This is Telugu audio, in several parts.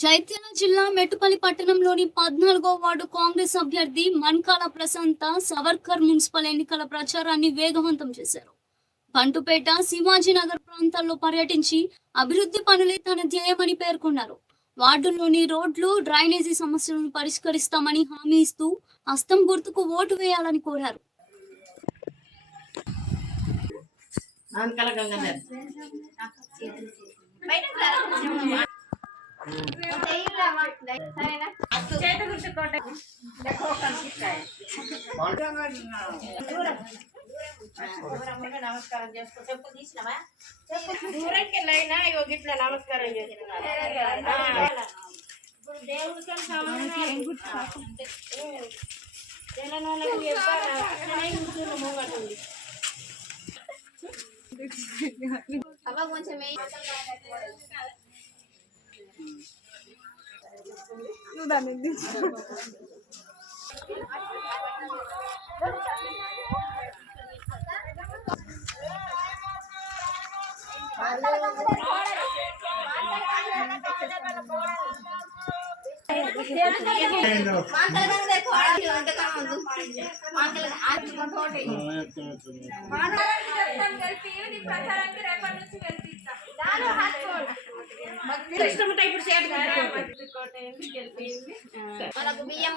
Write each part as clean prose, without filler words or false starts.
జైత్యాల జిల్లా మెట్టుపల్లి పట్టణంలోని 14వ వార్డు కాంగ్రెస్ అభ్యర్థి మన్కాల ప్రశాంత సవర్కర్ మున్సిపల్ ఎన్నికల ప్రచారాన్ని వేగవంతం చేశారు. పంటుపేట, శివాజీనగర్ ప్రాంతాల్లో పర్యటించి అభివృద్ధి పనులే తన ధ్యేయమని పేర్కొన్నారు. వార్డుల్లోని రోడ్లు, డ్రైనేజీ సమస్యలను పరిష్కరిస్తామని హామీ ఇస్తూ హస్తం గుర్తుకు ఓటు వేయాలని కోరారు. నమస్కారం చేసుకో చెప్పు తీసినవా దూరంకి లైనా గిట్లా నమస్కారం చేస్తున్నారు ఇప్పుడు దేవుడికి తెలంగాణకు చెప్పాలి కొంచెం మనకు బియ్యం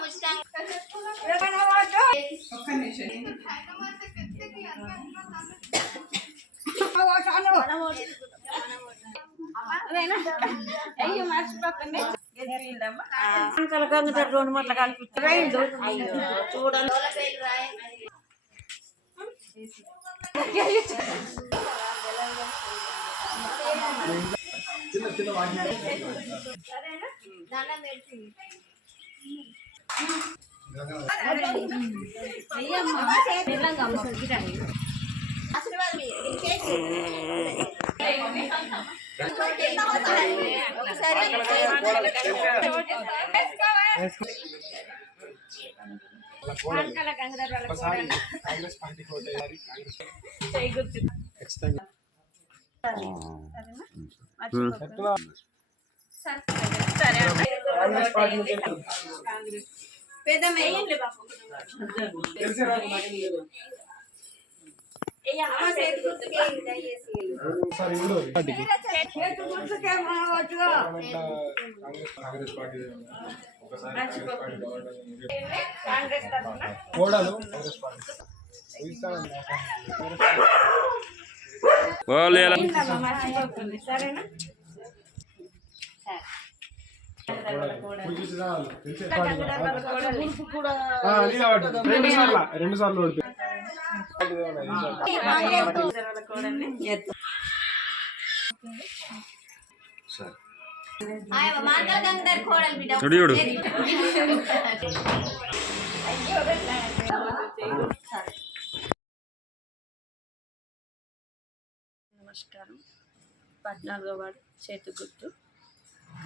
అయ్యో మర్చిపోకండి రెండు మట్ల కనిపిస్తుంది చూడాలి కాంగ్రెస్ పార్టీ సరేనా రెండు సార్లు నమస్కారం. 14వ వార్డు చేతు గుర్తు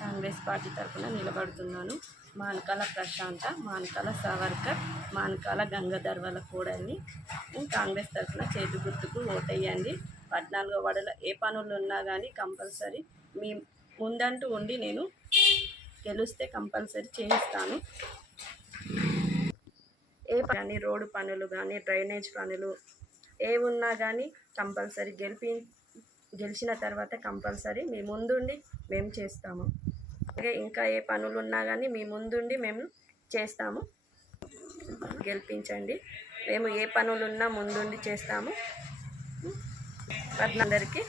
కాంగ్రెస్ పార్టీ తరఫున నిలబడుతున్నాను. మానకాల ప్రశాంత, మానకాల సావర్కర్, మానకాల గంగాధర్ వాళ్ళ కోడల్ని. కాంగ్రెస్ తరఫున చేతు గుర్తుకు ఓటేయండి. 14వ వార్డులో ఏ పనులు ఉన్నా కానీ కంపల్సరీ మీ ముందంటూ ఉండి నేను గెలిస్తే కంపల్సరీ చేయిస్తాను. ఏ కానీ రోడ్డు పనులు కానీ డ్రైనేజ్ పనులు ఏ ఉన్నా కానీ కంపల్సరీ గెలిచిన తర్వాత కంపల్సరీ మీ ముందుండి మేము చేస్తాము. అలాగే ఇంకా ఏ పనులు ఉన్నా కానీ మీ ముందుండి మేము చేస్తాము. గెలిపించండి. మేము ఏ పనులున్నా ముందుండి చేస్తాము. అందరికీ